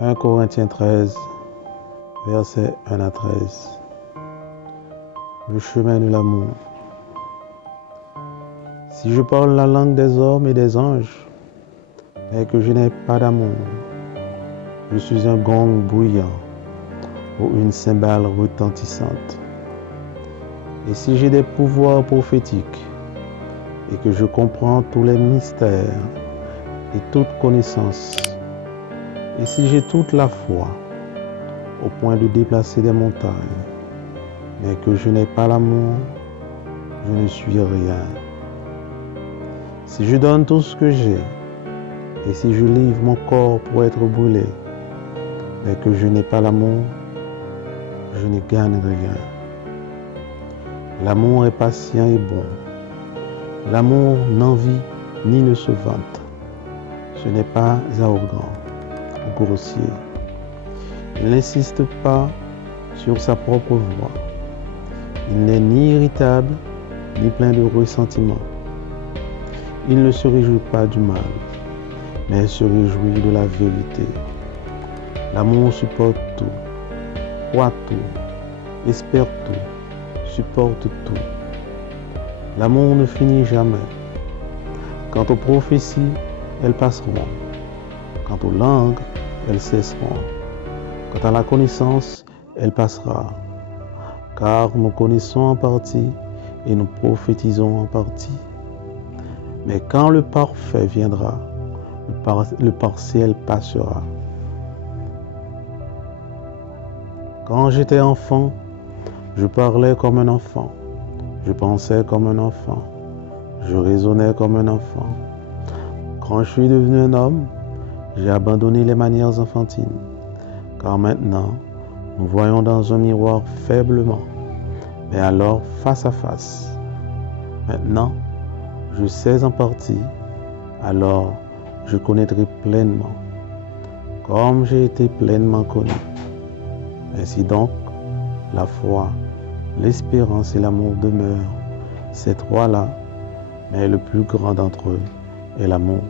1 Corinthiens 13, versets 1 à 13. Le chemin de l'amour. Si je parle la langue des hommes et des anges, mais que je n'ai pas d'amour, je suis un gong bruyant ou une cymbale retentissante. Et si j'ai des pouvoirs prophétiques et que je comprends tous les mystères et toute connaissance, et si j'ai toute la foi au point de déplacer des montagnes, mais que je n'ai pas l'amour, je ne suis rien. Si je donne tout ce que j'ai, et si je livre mon corps pour être brûlé, mais que je n'ai pas l'amour, je ne gagne rien. L'amour est patient et bon. L'amour n'envie ni ne se vante. Ce n'est pas arrogant ou grossier. Il n'insiste pas sur sa propre voix. Il n'est ni irritable, ni plein de ressentiment. Il ne se réjouit pas du mal, mais se réjouit de la vérité. L'amour supporte tout, croit tout, espère tout, supporte tout. L'amour ne finit jamais. Quant aux prophéties, elles passeront. Quant aux langues, elles cesseront. Quant à la connaissance, elle passera. Car nous connaissons en partie et nous prophétisons en partie. Mais quand le parfait viendra, le partiel passera. Quand j'étais enfant, je parlais comme un enfant, je pensais comme un enfant, je raisonnais comme un enfant. Quand je suis devenu un homme, j'ai abandonné les manières enfantines. Car maintenant, nous voyons dans un miroir faiblement, mais alors face à face. Maintenant, je sais en partie, alors je connaîtrai pleinement, comme j'ai été pleinement connu. Ainsi donc, la foi, l'espérance et l'amour demeurent, ces trois-là, mais le plus grand d'entre eux est l'amour.